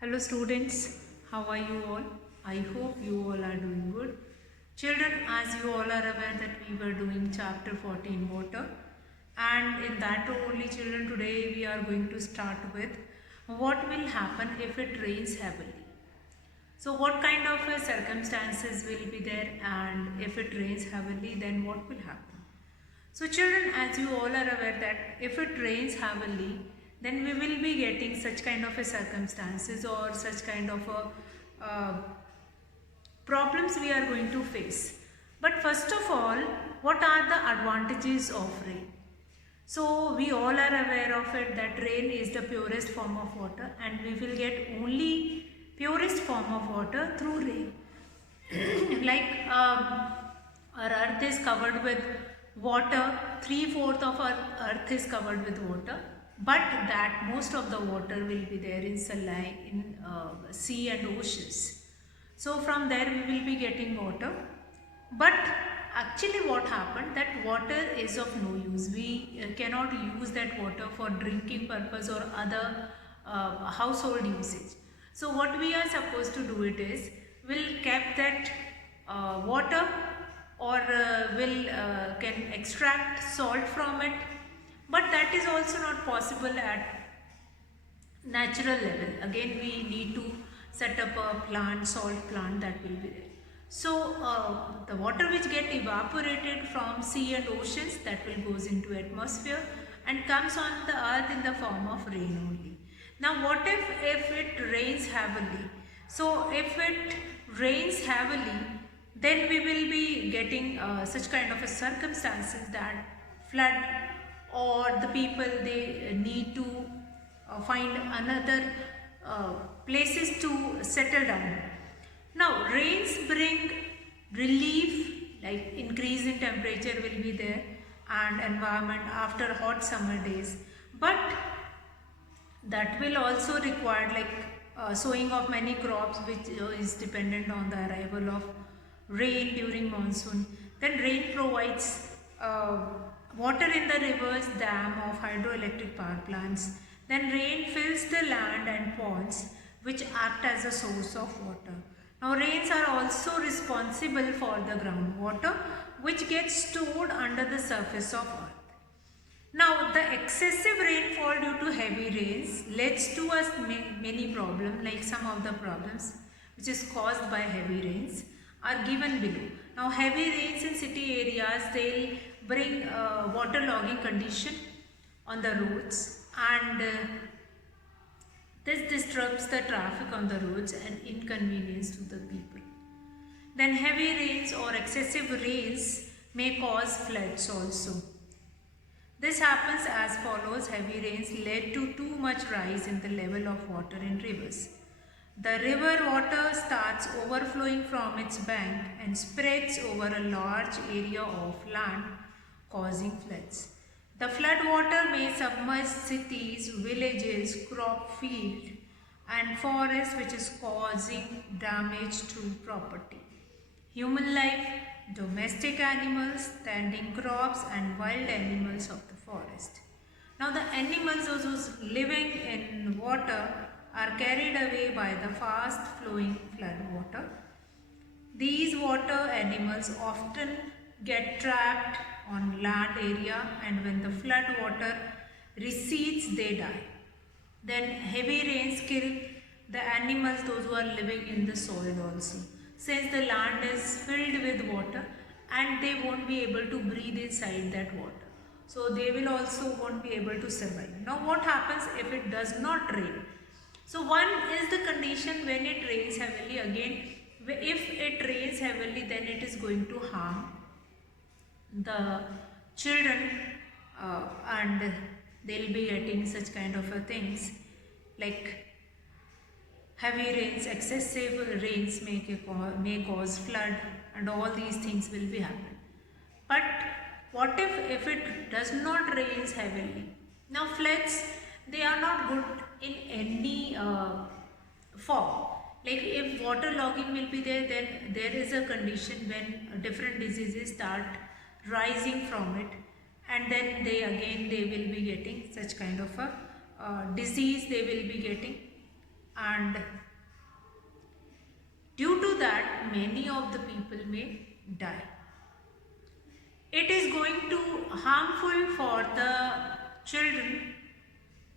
Hello students, how are you all? I hope you all are doing good. Children, as you all are aware that we were doing chapter 14 water, and in that only children today we are going to start with what will happen if it rains heavily. So what kind of circumstances will be there, and if it rains heavily then what will happen? So children, as you all are aware that if it rains heavily, then we will be getting such kind of a circumstances or such kind of a problems we are going to face. But first of all, what are the advantages of rain? So we all are aware of it that rain is the purest form of water, and we will get only purest form of water through rain. like our earth is covered with water, 3/4 of our earth is covered with water, but that most of the water will be there in sunlight, in sea and oceans. So from there we will be getting water, but actually what happened, that water is of no use. We cannot use that water for drinking purpose or other household usage. So what we are supposed to do it is, we'll keep that water, or will can extract salt from it, but that is also not possible at natural level. Again we need to set up a plant, salt plant, that will be there. So the water which get evaporated from sea and oceans, that will goes into atmosphere and comes on the earth in the form of rain only. Now what if it rains heavily? So if it rains heavily, then we will be getting such kind of a circumstances that flood, or the people they need to find another places to settle down. Now rains bring relief, like increase in temperature will be there and environment after hot summer days, but that will also require like sowing of many crops, which is dependent on the arrival of rain during monsoon. Then rain provides water in the rivers, dam of hydroelectric power plants. Then rain fills the land and ponds, which act as a source of water. Now rains are also responsible for the groundwater, which gets stored under the surface of earth. Now, the excessive rainfall due to heavy rains leads to us many problems, like some of the problems which is caused by heavy rains are given below. Now, heavy rains in city areas, they'll bring waterlogging condition on the roads, and this disrupts the traffic on the roads and inconvenience to the people. Then heavy rains or excessive rains may cause floods also. This happens as follows. Heavy rains led to too much rise in the level of water in rivers. The river water starts overflowing from its bank and spreads over a large area of land, causing floods. The flood water may submerge cities, villages, crop field and forests, which is causing damage to property, human life, domestic animals, standing crops and wild animals of the forest. Now the animals those living in water are carried away by the fast flowing flood water. These water animals often get trapped on land area, and when the flood water recedes they die. Then heavy rains kill the animals, those who are living in the soil also, since the land is filled with water and they won't be able to breathe inside that water. So they will also won't be able to survive. Now what happens if it does not rain? So one is the condition when it rains heavily. Again, if it rains heavily, then it is going to harm the children, and they'll be getting such kind of things like heavy rains, excessive rains may cause flood, and all these things will be happen. But what if it does not rains heavily? Now floods, they are not good in any form. Like if water logging will be there, then there is a condition when different diseases start rising from it, and then they will be getting such kind of a disease they will be getting, and due to that many of the people may die. It is going to harmful for the children.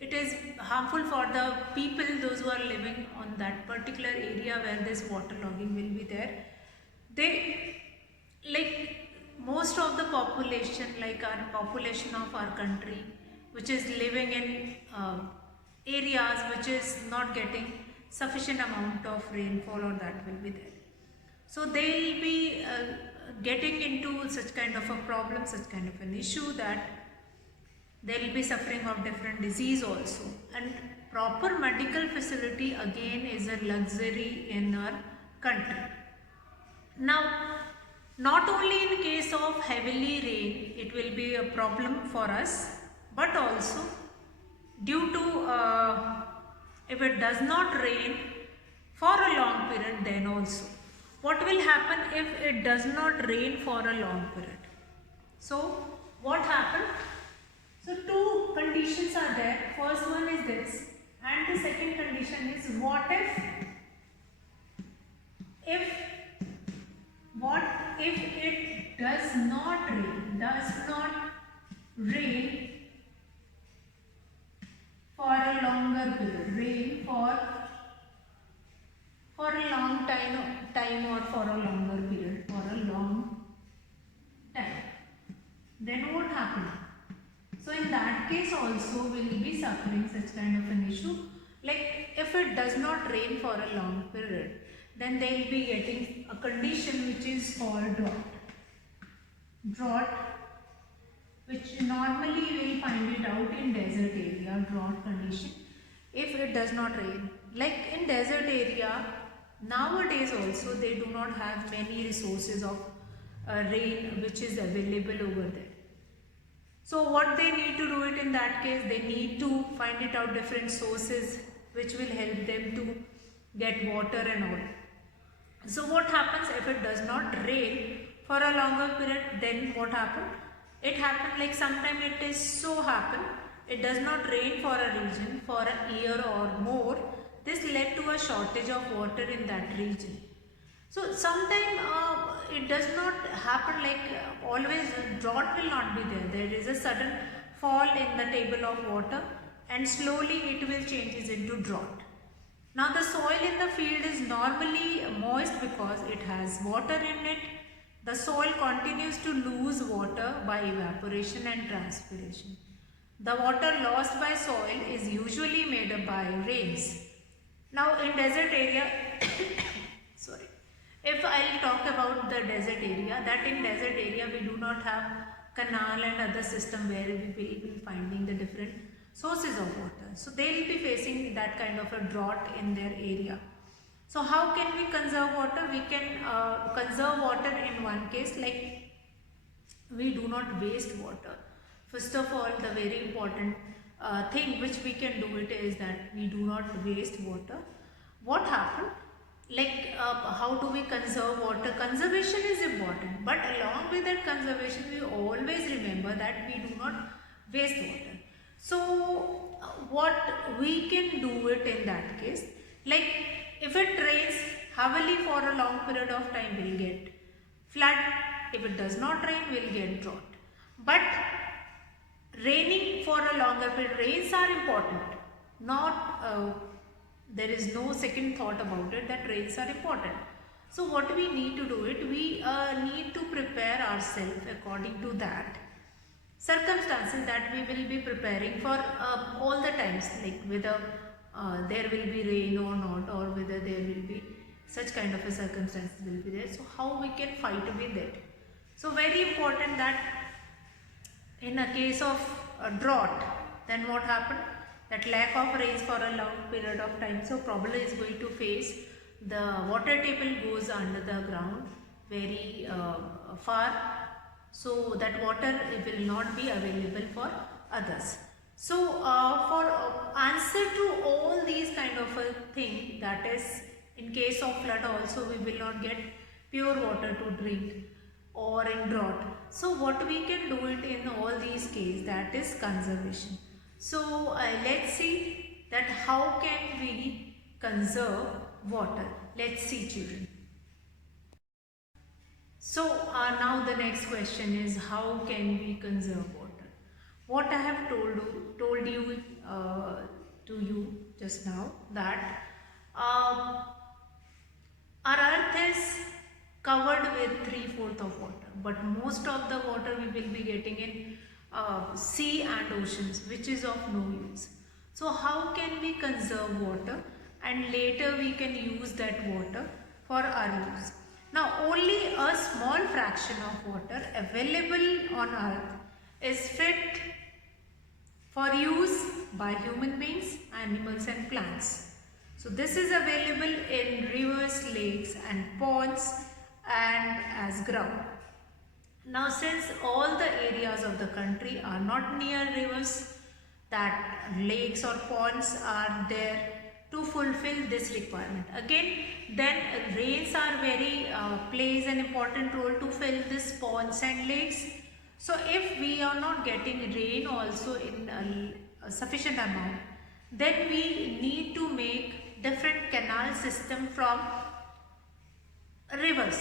It is harmful for the people, those who are living on that particular area where this water logging will be there. They, like most of the population, like our population of our country, which is living in areas which is not getting sufficient amount of rainfall, or that will be there. So they will be getting into such kind of a problem, such kind of an issue, that they will be suffering of different disease also. And proper medical facility again is a luxury in our country. Now, not only in case of heavily rain it will be a problem for us, but also due to if it does not rain for a long period, then also what will happen if it does not rain for a long period? So what happens? So two conditions are there. First one is this, and the second condition is what if it does not rain for a longer period, rain for a long time or for a longer period, for a long time, then what happens? So in that case also we will be suffering such kind of an issue. Like if it does not rain for a long period, then they will be getting a condition which is called drought, which normally we will find it out in desert area, drought condition, if it does not rain. Like in desert area, nowadays also they do not have many resources of rain which is available over there. So what they need to do it in that case, they need to find it out different sources which will help them to get water and all. So what happens if it does not rain for a longer period, then what happens? It happens like sometime it is so happen, it does not rain for a region for a year or more. This led to a shortage of water in that region. So sometime it does not happen like always, drought will not be there. There is a sudden fall in the table of water and slowly it will changes into drought. Now the soil in the field is normally moist because it has water in it. The soil continues to lose water by evaporation and transpiration. The water lost by soil is usually made up by rains. Now in desert area, sorry. If I will talk about the desert area, that in desert area we do not have canal and other system where we will be finding the different sources of water. So they will be facing that kind of a drought in their area. So how can we conserve water? We can conserve water in one case, like we do not waste water. First of all, the very important thing which we can do it is that we do not waste water. What happened? Like how do we conserve water? Conservation is important, but along with that conservation we always remember that we do not waste water. So what we can do it in that case, like if it rains heavily for a long period of time, we'll get flood. If it does not rain, we'll get drought. But raining for a longer period, rains are important, not there is no second thought about it that rains are important. So what we need to do it, we need to prepare ourselves according to that circumstances that we will be preparing for all the times, like whether there will be rain or not, or whether there will be such kind of a circumstances will be there. So how we can fight with it. So very important that in a case of drought, then what happened? That lack of rains for a long period of time. So probably is going to face the water table goes under the ground very far. So that water will not be available for others. So for answer to all these kind of a thing, that is in case of flood also we will not get pure water to drink, or in drought. So what we can do it in all these cases, that is conservation. So let's see that how can we conserve water? Let's see, children. So now the next question is, how can we conserve water? What I have told you to you just now, that our earth is covered with 3/4 of water, but most of the water we will be getting in sea and oceans, which is of no use. So how can we conserve water and later we can use that water for our use? Now only a small fraction of water available on earth is fit for use by human beings, animals and plants. So this is available in rivers, lakes and ponds and as ground. Now since all the areas of the country are not near rivers, that lakes or ponds are there to fulfill this requirement. Again, then rains are plays an important role to fill this ponds and lakes. So if we are not getting rain also in a sufficient amount, then we need to make different canal system from rivers.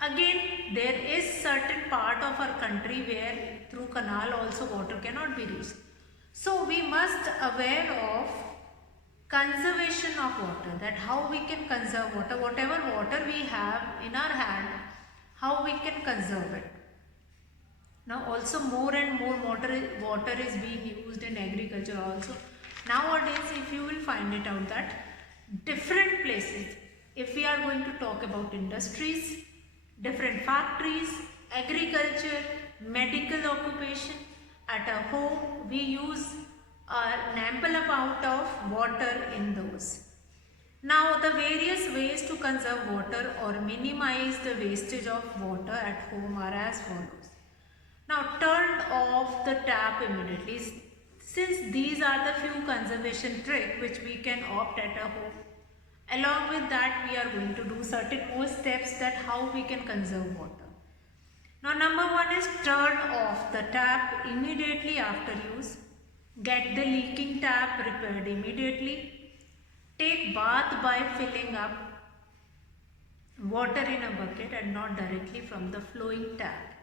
Again, there is certain part of our country where through canal also water cannot be reached. So we must aware of conservation of water, that how we can conserve water, whatever water we have in our hand, how we can conserve it. Now also more and more water is being used in agriculture also. Nowadays, if you will find it out that different places, if we are going to talk about industries, different factories, agriculture, medical occupation, at a home we use an ample amount of water in those. Now the various ways to conserve water or minimize the wastage of water at home are as follows. Now turn off the tap immediately. Since these are the few conservation tricks which we can opt at a home. Along with that, we are going to do certain more steps that how we can conserve water. Now number one is turn off the tap immediately after use. Get the leaking tap repaired immediately. Take bath by filling up water in a bucket and not directly from the flowing tap.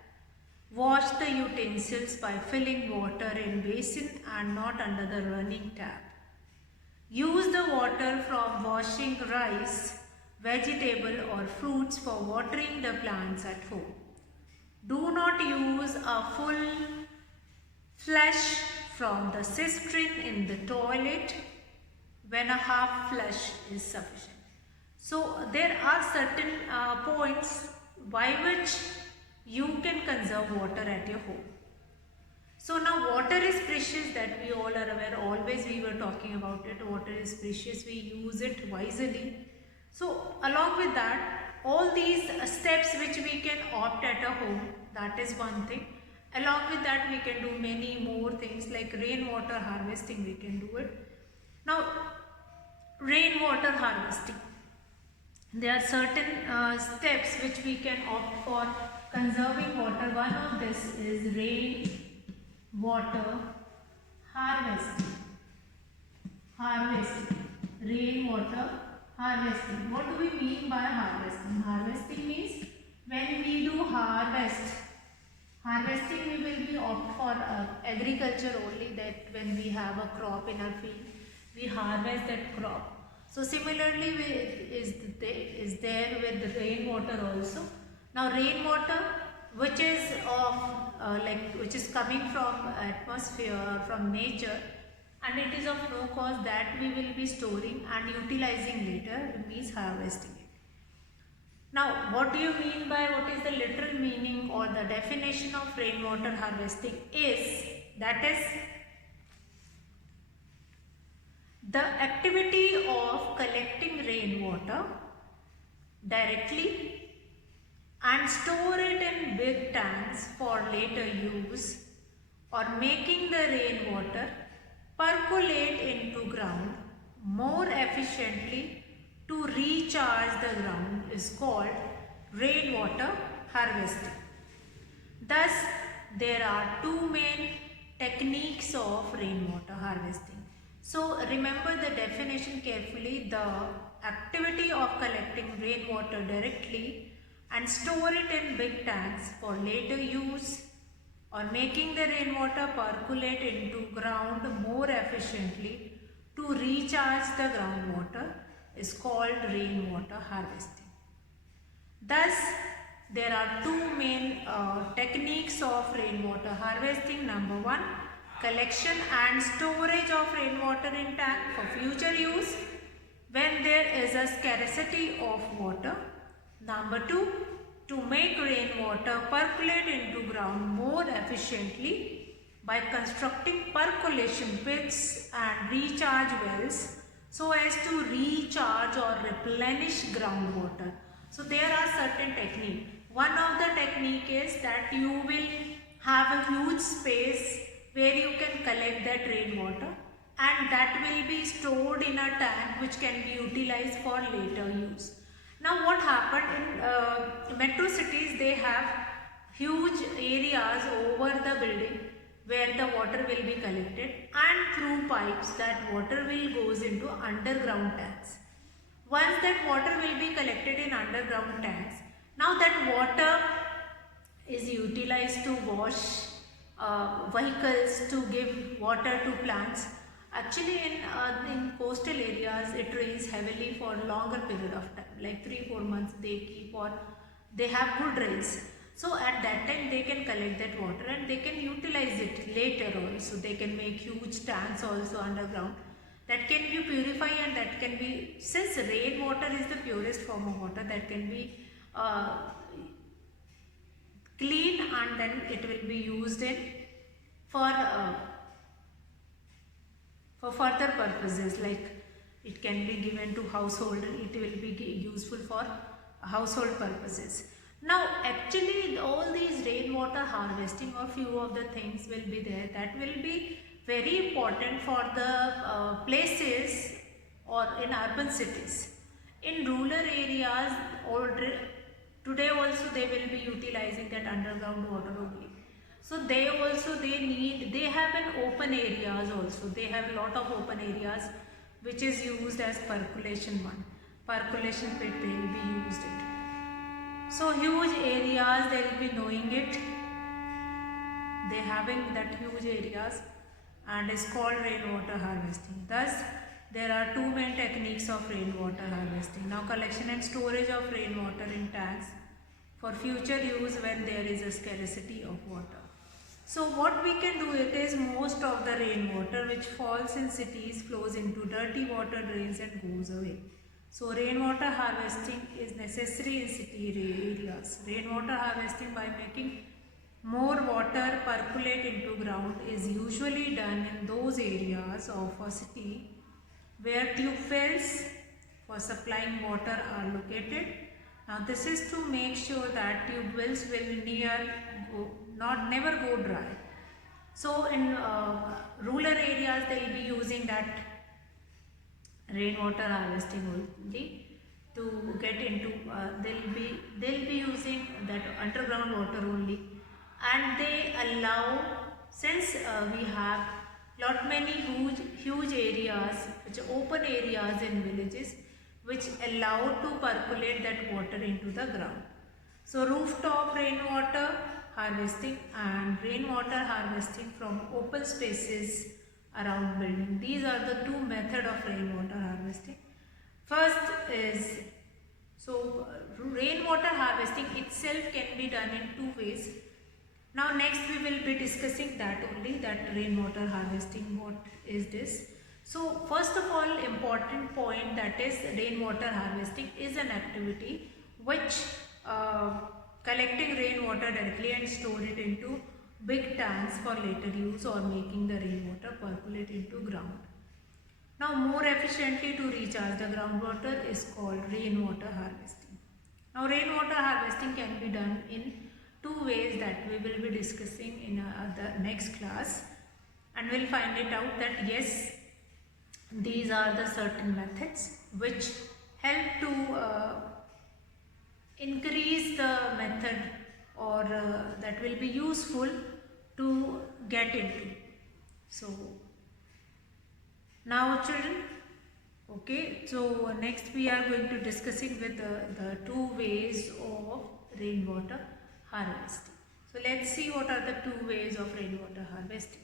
Wash the utensils by filling water in basin and not under the running tap. Use the water from washing rice, vegetable or fruits for watering the plants at home. Do not use a full flush from the cistern in the toilet when a half flush is sufficient. So there are certain points by which you can conserve water at your home. So now water is precious, that we all are aware. Always we were talking about it. Water is precious. We use it wisely. So along with that, all these steps which we can opt at a home, that is one thing. Along with that, we can do many more things like rainwater harvesting. We can do it. Now rainwater harvesting. There are certain steps which we can opt for conserving water. One of this is rainwater harvesting. Rainwater harvesting. What do we mean by harvesting? Harvesting means when we do harvesting we will be opt for agriculture only, that when we have a crop in our field, we harvest that crop. So similarly is there with the rainwater also. Now rainwater which is which is coming from atmosphere or from nature, and it is of no cost, that we will be storing and utilizing later, means harvesting it. Now what do you mean by, what is the literal meaning or the definition of rainwater harvesting is, that is the activity of collecting rainwater directly and store it in big tanks for later use, or making the rainwater percolate into ground more efficiently to recharge the ground is called rainwater harvesting. Thus, there are two main techniques of rainwater harvesting. So remember the definition carefully. The activity of collecting rainwater directly and store it in big tanks for later use, or making the rainwater percolate into ground more efficiently to recharge the groundwater, is called rainwater harvesting. Thus, there are two main techniques of rainwater harvesting. Number one, collection and storage of rainwater in tank for future use when there is a scarcity of water. Number two, to make rainwater percolate into ground more efficiently by constructing percolation pits and recharge wells so as to recharge or replenish groundwater. So there are certain techniques. One of the technique is that you will have a huge space where you can collect that rainwater, and that will be stored in a tank which can be utilized for later use. Now what happened in metro cities, they have huge areas over the building where the water will be collected, and through pipes that water will goes into underground tanks. Once that water will be collected in underground tanks, now that water is utilized to wash vehicles, to give water to plants. Actually in coastal areas it rains heavily for longer period of time, like 3-4 months they keep, or they have good rains. So at that time they can collect that water and they can utilize it later also. They can make huge tanks also underground that can be purified, and that can be, since rainwater is the purest form of water, that can be clean, and then it will be used in for further purposes, like it can be given to household, it will be useful for household purposes. Now actually all these rainwater harvesting, or few of the things will be there that will be very important for the places or in urban cities. In rural areas today also they will be utilizing that underground water only. So they have an open areas also. They have a lot of open areas which is used as percolation one. Percolation pit, they will be used it. So huge areas, they will be knowing it. They having that huge areas, and is called rainwater harvesting. Thus, there are two main techniques of rainwater harvesting. Now, collection and storage of rainwater in tanks for future use when there is a scarcity of water. So what we can do, it is most of the rainwater which falls in cities flows into dirty water drains and goes away. So rainwater harvesting is necessary in city areas. Rainwater harvesting by making more water percolate into ground is usually done in those areas of a city where tube wells for supplying water are located. Now this is to make sure that tube wells will never go dry. So in rural areas they will be using that rainwater harvesting only to get into. They'll be using that underground water only, and they allow, since we have many huge areas, which open areas in villages, which allow to percolate that water into the ground. So rooftop rainwater harvesting and rainwater harvesting from open spaces around building. These are the two methods of rainwater harvesting. First is, rainwater harvesting itself can be done in two ways. Now next we will be discussing that only, that rainwater harvesting, what is this. So first of all, important point, that is rainwater harvesting is an activity which collecting rainwater directly and store it into big tanks for later use, or making the rainwater percolate into ground. Now more efficiently to recharge the groundwater is called rainwater harvesting. Now rainwater harvesting can be done in two ways that we will be discussing in the next class, and we'll find it out that yes, these are the certain methods which help to increase the method, or that will be useful to get into. So Now children, okay, so next we are going to discussing with the two ways of rainwater harvesting. So let's see what are the two ways of rainwater harvesting.